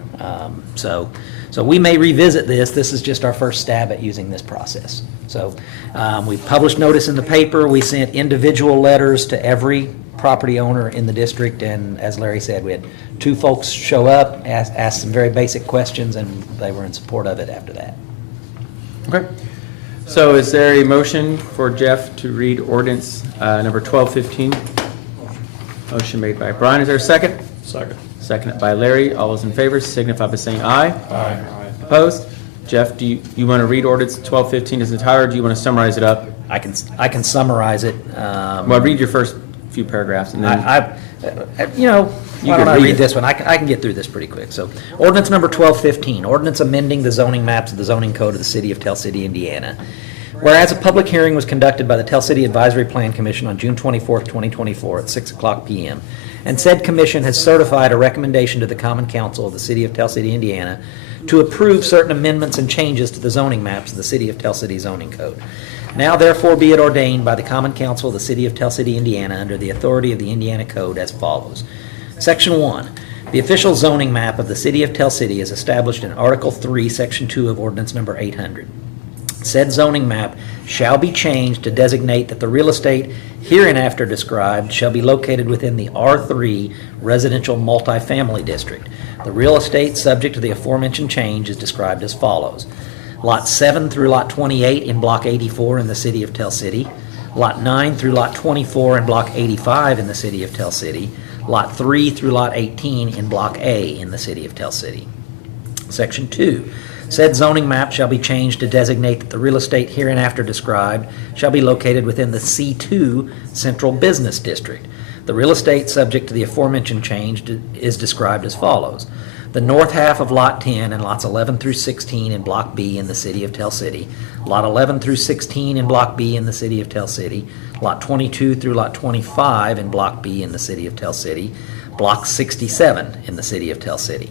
So we may revisit this. This is just our first stab at using this process. So we published notice in the paper. We sent individual letters to every property owner in the district, and as Larry said, we had 2 folks show up, asked some very basic questions, and they were in support of it after that. Okay. So is there a motion for Jeff to read ordinance number 1215? Motion made by Brian. Is there a second? Second. Seconded by Larry. All those in favor signify by saying aye. Aye. Opposed? Jeff, do you want to read ordinance 1215 as entirety, or do you want to summarize it up? I can summarize it. Well, read your first few paragraphs and then. Why don't I read this one? I can get through this pretty quick. So, ordinance number 1215, ordinance amending the zoning maps of the zoning code of the city of Tell City, Indiana. Whereas a public hearing was conducted by the Tell City Advisory Plan Commission on June 24th, 2024 at 6:00 p.m., and said commission has certified a recommendation to the Common Council of the city of Tell City, Indiana, to approve certain amendments and changes to the zoning maps of the city of Tell City zoning code. Now therefore be it ordained by the Common Council of the city of Tell City, Indiana, under the authority of the Indiana Code as follows. Section 1. The official zoning map of the city of Tell City is established in Article 3, Section 2 of Ordinance Number 800. Said zoning map shall be changed to designate that the real estate hereinafter described shall be located within the R3 Residential Multifamily District. The real estate subject to the aforementioned change is described as follows. Lot 7 through Lot 28 in Block 84 in the city of Tell City. Lot 9 through Lot 24 in Block 85 in the city of Tell City. Lot 3 through Lot 18 in Block A in the city of Tell City. Section 2. Said zoning map shall be changed to designate that the real estate hereinafter described shall be located within the C2 Central Business District. The real estate subject to the aforementioned change is described as follows. The north half of Lot 10 and lots 11 through 16 in Block B in the city of Tell City, Lot 11 through 16 in Block B in the city of Tell City, Lot 22 through Lot 25 in Block B in the city of Tell City, Block 67 in the city of Tell City.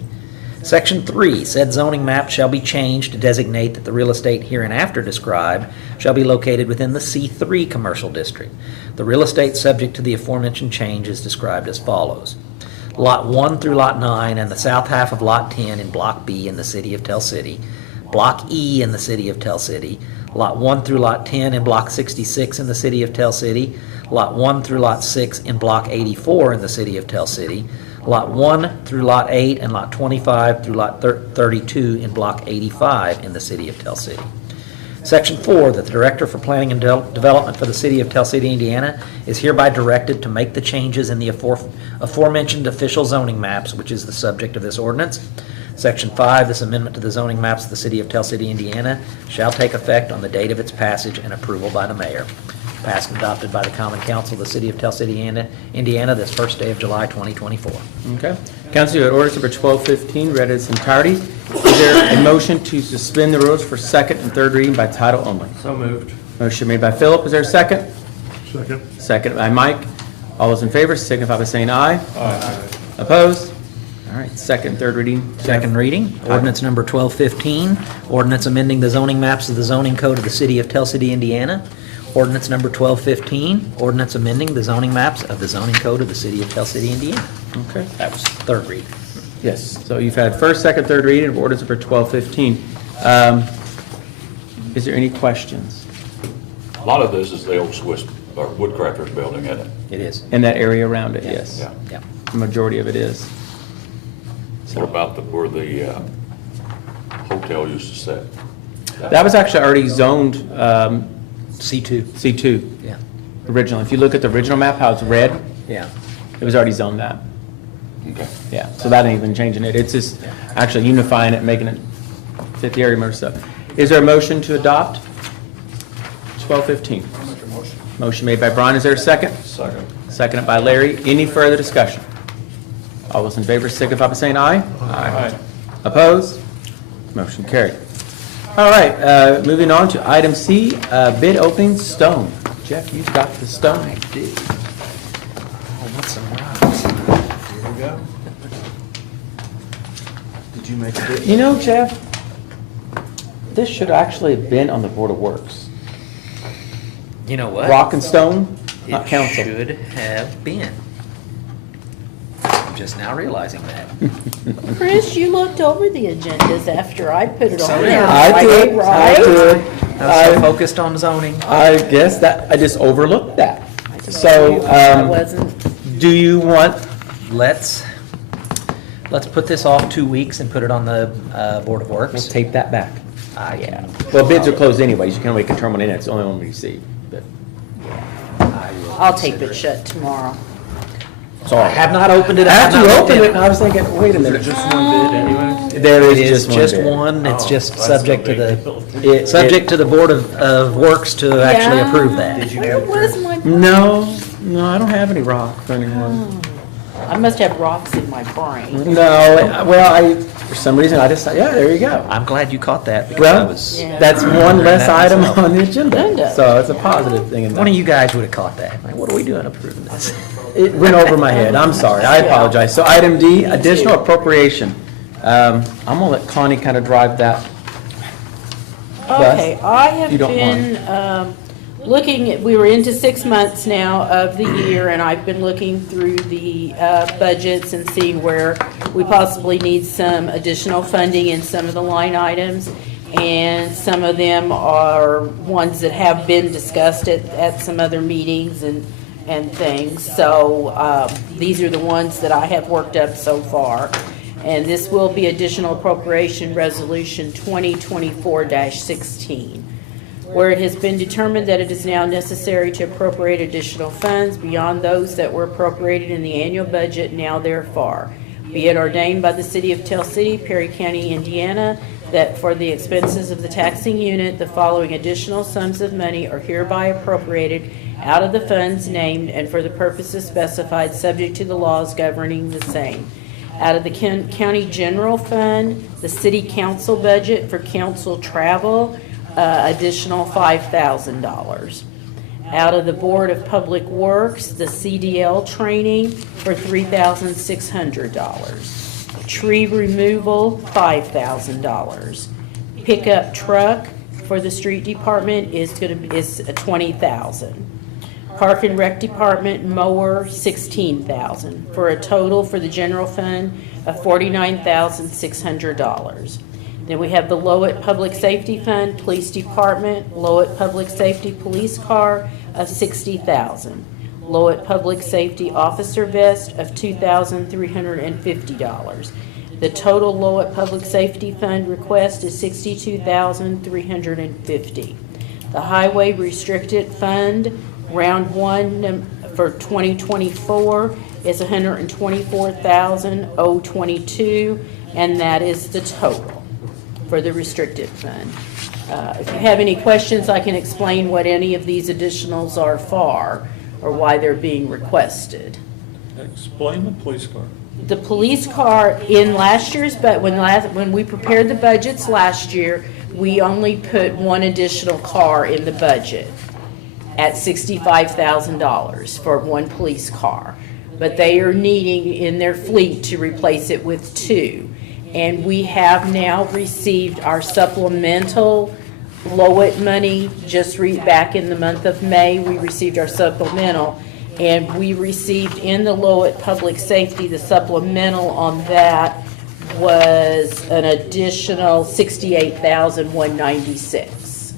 Section 3, said zoning map shall be changed to designate that the real estate hereinafter described shall be located within the C3 Commercial District. The real estate subject to the aforementioned change is described as follows. Lot 1 through Lot 9 and the south half of Lot 10 in Block B in the city of Tell City, Block E in the city of Tell City, Lot 1 through Lot 10 in Block 66 in the city of Tell City, Lot 1 through Lot 6 in Block 84 in the city of Tell City, Lot 1 through Lot 8 and Lot 25 through Lot 32 in Block 85 in the city of Tell City. Section 4, that the Director for Planning and Development for the city of Tell City, Indiana is hereby directed to make the changes in the aforementioned official zoning maps, which is the subject of this ordinance. Section 5, this amendment to the zoning maps of the city of Tell City, Indiana shall take effect on the date of its passage and approval by the mayor. Passed and adopted by the Common Council of the city of Tell City, Indiana, this first day of July 2024. Okay. Council, you have ordinance number 1215 read in its entirety. Is there a motion to suspend the rules for second and third reading by title only? So moved. Motion made by Philip. Is there a second? Second. Second by Mike. All those in favor signify by saying aye. Aye. Opposed? All right, second, third reading. Second reading, ordinance number 1215, ordinance amending the zoning maps of the zoning code of the city of Tell City, Indiana. Ordinance number 1215, ordinance amending the zoning maps of the zoning code of the city of Tell City, Indiana. Okay. That was third reading. Yes, so you've had first, second, third reading of ordinance number 1215. Is there any questions A lot of this is the old Swiss, or Woodcrafters building, isn't it? It is. in that area around it? Yes. Yeah. Yeah. The majority of it is. What about where the hotel used to sit? That was actually already zoned C2. C2 Yeah. originally. If you look at the original map, how it's red, Yeah. it was already zoned that. Okay. Yeah, so that ain't even changing it. It's just actually unifying it, making it fit the area more stuff. Is there a motion to adopt 1215? Motion made by Brian. Is there a second? Second. Seconded by Larry. Any further discussion? All those in favor signify by saying aye. Aye. Opposed? Motion carried. All right, moving on to item C, bid opening stone. Jeff, you've got the stone. I do. I want some rocks. Here we go. Did you make a bid? You know, Jeff, this should actually have been on the Board of Works. You know what? Rock and stone, not It council. should have been. I'm just now realizing that. Chris, you looked over the agendas after I put it So on did there. I did, I Right? did. I was so focused on zoning. I guess that, I just overlooked that. I So, wasn't, do you want, Let's put this off 2 weeks and put it on the Board of we'll Works. tape that back. Yeah. Well, bids are closed anyways, you can only confirm one in, it's the only one we receive. But I'll tape it shut tomorrow. sorry. I have not opened it. I have After you not looked opened at it, I was thinking, wait a minute. Just one bid anyway? There It is is just one just bid. one, it's Oh, just that's subject no to big the, deal. It- subject to the Board of Works to actually Yeah. approve that. Where was my? No, I don't have any rock anymore. I must have rocks in my brain. No, well, for some reason, I just thought, yeah, there you go. I'm glad you caught that because I Well, was, Yeah. that's one wondering less that item myself. on the agenda, Agenda. so it's a positive thing. in one of that. you guys would have caught that. Like, what are we doing approving this? It went over my head, I'm sorry, I apologize. So item D, additional appropriation. I'm gonna let Connie kind of drive that. Okay, I have You don't been looking, we were into 6 months now of the year, and I've been looking through the budgets and seeing where we possibly need some additional funding in some of the line items. And some of them are ones that have been discussed at some other meetings and things. So these are the ones that I have worked up so far. And this will be additional appropriation resolution 2024-16, where it has been determined that it is now necessary to appropriate additional funds beyond those that were appropriated in the annual budget, now therefore. Be it ordained by the City of Tell City, Perry County, Indiana, that for the expenses of the taxing unit, the following additional sums of money are hereby appropriated out of the funds named and for the purposes specified, subject to the laws governing the same. Out of the county general fund, the city council budget for council travel, additional $5,000. Out of the Board of Public Works, the CDL training for $3,600. Tree removal, $5,000. Pickup truck for the street department is $20,000. Park and Rec Department mower, $16,000, for a total for the general fund of $49,600. Then we have the Lowett Public Safety Fund, Police Department, Lowett Public Safety Police Car of $60,000. Lowett Public Safety Officer Vest of $2,350. The total Lowett Public Safety Fund request is $62,350. The Highway Restricted Fund, Round 1 for 2024 is $124,022, and that is the total for the restricted fund. If you have any questions, I can explain what any of these additionals are for, or why they're being requested. Explain the police car. The police car in last year's, but when we prepared the budgets last year, we only put one additional car in the budget at $65,000 for one police car. But they are needing in their fleet to replace it with two. And we have now received our supplemental Lowett money back in the month of May. We received our supplemental, and we received in the Lowett Public Safety, the supplemental on that was an additional $68,196.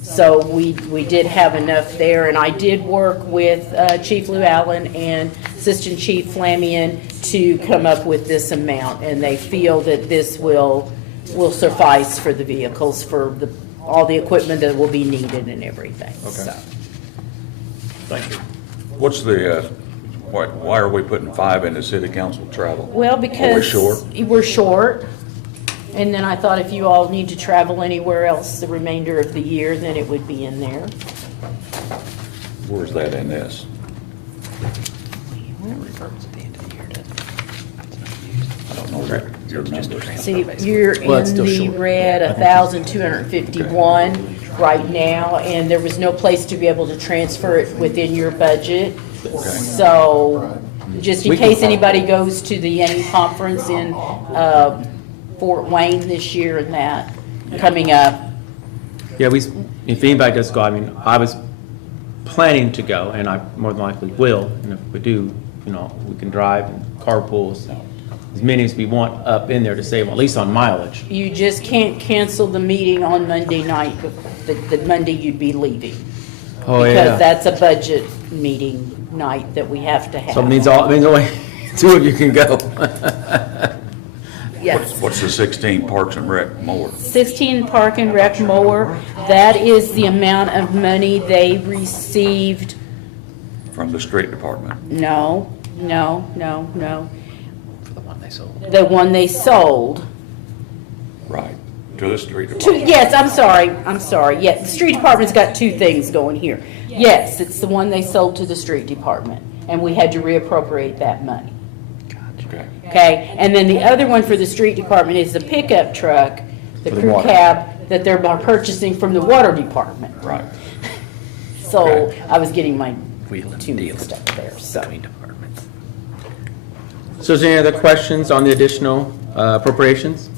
So we did have enough there, and I did work with Chief Lou Allen and Assistant Chief Flamian to come up with this amount, and they feel that this will suffice for the vehicles, for all the equipment that will be needed and everything. Okay. So, Thank you. What's the why are we putting 5 into city council travel? Well, Are we because short? we're short, and then I thought if you all need to travel anywhere else the remainder of the year, then it would be in there. Where's that in this? It reverts at the end of the year, doesn't it? It's not used. I don't know your numbers. See, you're Well, it's in still the short. red, 1,251 right now, and there was no place to be able to transfer it within your budget. So, just in We can- case anybody goes to the Yenny Conference in Fort Wayne this year and that, coming up, Yeah, if anybody does go, I mean, I was planning to go, and I more than likely will, and if we do, we can drive and carpool, as many as we want up in there to save, at least on mileage. you just can't cancel the meeting on Monday night, the Monday you'd be leaving. Oh, Because yeah. that's a budget meeting night that we have to have. So it means only 2 of you can go. Yes. What's the 16 Parks and Rec more? 16 Park and Rec mower, that is the amount of money they received. From the street department? No. For the one they sold. The one they sold. Right, to the street department. Yes, I'm sorry. Yes, the street department's got 2 things going here. Yes, it's the one they sold to the street department, and we had to reappropriate that money. Okay. Okay, and then the other one for the street department is the pickup truck, the For the crew water. cab that they're purchasing from the water department. Right. So Okay. I was getting my Wheel and 2 deal mixed up there, so. between departments. So is there any other questions on the additional appropriations?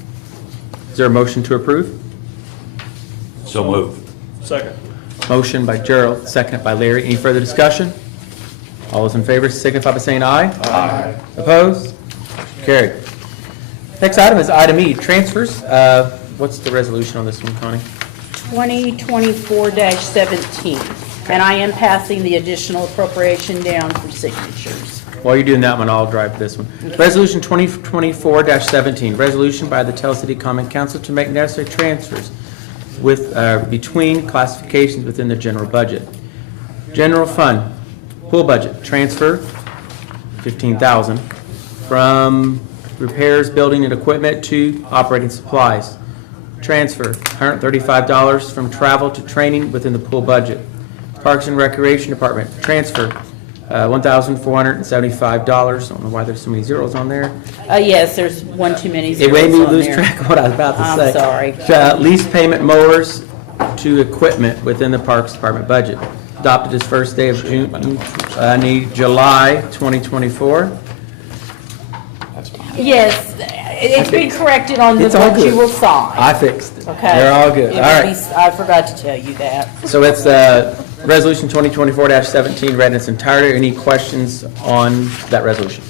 Is there a motion to approve? So move. Second. Motion by Gerald, seconded by Larry. Any further discussion? All those in favor signify by saying aye. Aye. Opposed? Carried. Next item is item E, transfers. What's the resolution on this one, Connie? 2024-17, and I am passing the additional appropriation down for signatures. While you're doing that one, I'll drive this one. Resolution 2024-17, resolution by the Tell City Common Council to make necessary transfers between classifications within the general budget. General fund, pool budget, transfer, $15,000. From repairs, building and equipment to operating supplies. Transfer, $135 from travel to training within the pool budget. Parks and Recreation Department, transfer, $1,475. Don't know why there's so many zeros on there. Yes, there's one too many It made zeros me on lose there. track of what I was about to say. I'm sorry. Lease payment mowers to equipment within the Parks Department budget. Adopted this first day of July 2024. Yes, it's been corrected on the It's all ones you good. will sign. I fixed it. Okay. They're all good. It All would be- right. I forgot to tell you that. So it's Resolution 2024-17 read in its entirety. Any questions on that resolution?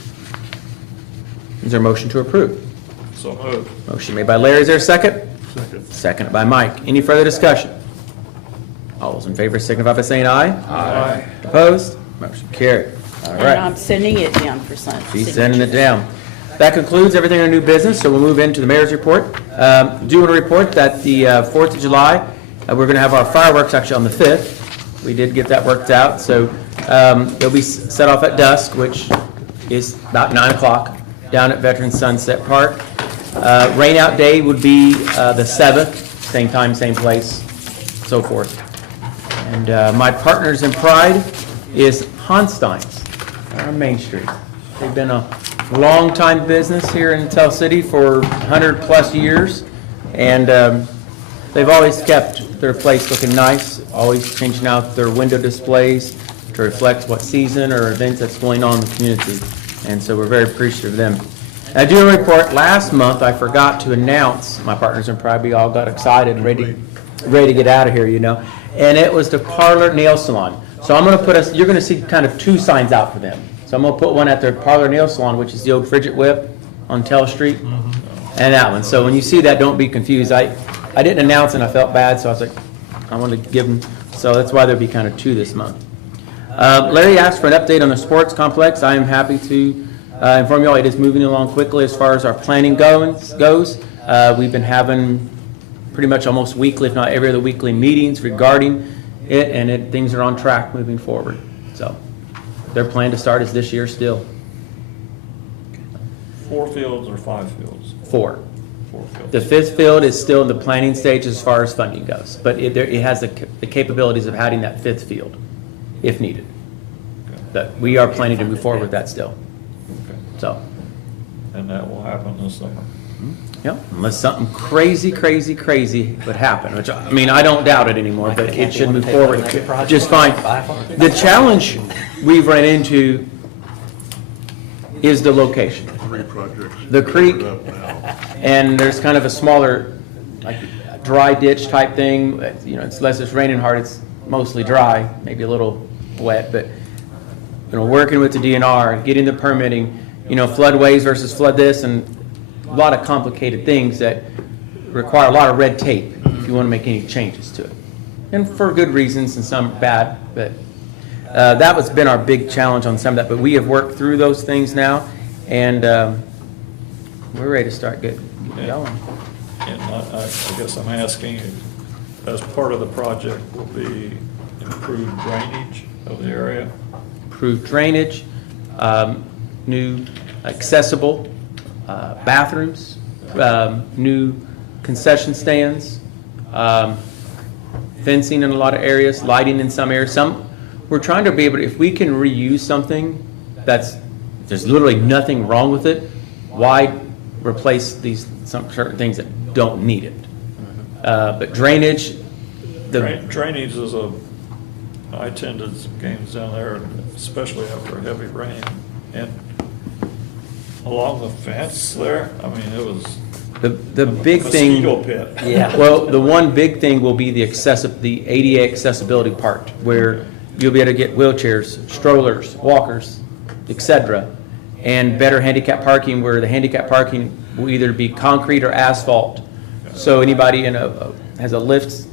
Is there a motion to approve? So moved. Motion made by Larry. Is there a second? Second. Seconded by Mike. Any further discussion? All those in favor signify by saying aye. Aye. Opposed? Motion carried. All And right. I'm sending it down for sign. She's sending it down. That concludes everything on new business, so we'll move into the mayor's report. Do want to report that the 4th of July, we're going to have our fireworks actually on the 5th. We did get that worked out, so it'll be set off at dusk, which is about 9 o'clock down at Veterans Sunset Park. Rain out day would be the 7th, same time, same place, so forth. And my partners in pride is Hanstein's on Main Street. They've been a long-time business here in Tell City for 100-plus years, and they've always kept their place looking nice, always changing out their window displays to reflect what season or events that's going on in the community, and so we're very appreciative of them. I do want to report, last month I forgot to announce, my partners in pride, we all got excited and ready to get out of here, and it was the Parlor Nail Salon. So I'm going to you're going to see kind of 2 signs out for them. So I'm going to put one at their Parlor Nail Salon, which is the old Frigid Whip on Tell Street, and that one. So when you see that, don't be confused. I didn't announce and I felt bad, so I was like, I wanted to give them, so that's why there'll be kind of 2 this month. Larry asked for an update on the sports complex. I am happy to inform you all it is moving along quickly as far as our planning goes. We've been having pretty much almost weekly, if not every other weekly meetings regarding it, and things are on track moving forward. So Their plan to start is this year still. 4 fields or 5 fields? 4. 4 fields. The 5th field is still in the planning stage as far as funding goes, but it has the capabilities of having that 5th field if needed. But we are planning to move forward with that still, Okay. so. And that will happen this summer? Yeah, unless something crazy would happen, which, I mean, I don't doubt it anymore, but it should move forward just fine. The challenge we've run into is the location. 3 projects. The creek. covered up now. And there's kind of a smaller, like, dry ditch type thing, you know, it's less it's raining hard, it's mostly dry, maybe a little wet, but, you know, working with the DNR, getting the permitting, you know, floodways versus flood this, and a lot of complicated things that require a lot of red tape if you want to make any changes to it. And for good reasons and some bad, but that was been our big challenge on some of that. But we have worked through those things now, and we're ready to start getting going. And I guess I'm asking, as part of the project will be improved drainage of the area? Improved drainage, new accessible bathrooms, new concession stands, fencing in a lot of areas, lighting in some areas. We're trying to be able to, if we can reuse something there's literally nothing wrong with it, why replace some certain things that don't need it? But drainage, Drainage is I attended some games down there, especially after a heavy rain, and along the fence there, I mean, it was the big thing. mosquito pit. Yeah. Well, the one big thing will be the ADA accessibility part, where you'll be able to get wheelchairs, strollers, walkers, etc., and better handicap parking, where the handicap parking will either be concrete or asphalt. So anybody has a lift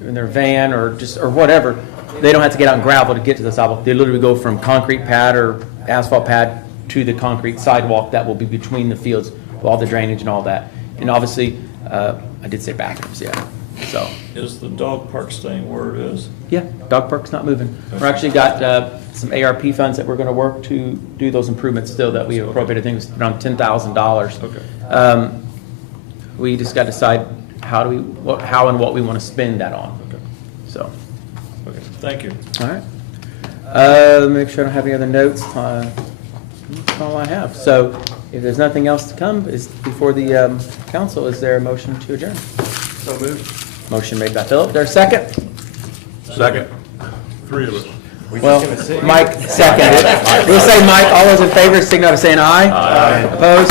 in their van or whatever, they don't have to get out on gravel to get to the sidewalk. They literally go from concrete pad or asphalt pad to the concrete sidewalk that will be between the fields, with all the drainage and all that. And obviously, I did say bathrooms, yeah. So, Is the dog park staying where it is? yeah, dog park's not moving. We're actually got some ARP funds that we're going to work to do those improvements still that we appropriated. I think it was around $10,000. Okay. We just got to decide how and what we want to spend that on. Okay. So, Okay, thank you. all right. Make sure I don't have any other notes. That's all I have. So, if there's nothing else to come before the council, is there a motion to adjourn? So moved. Motion made by Philip. There a second? Second. 3 of us. Well, Mike seconded it. We'll say Mike. All those in favor, signify by saying aye. Aye. Opposed?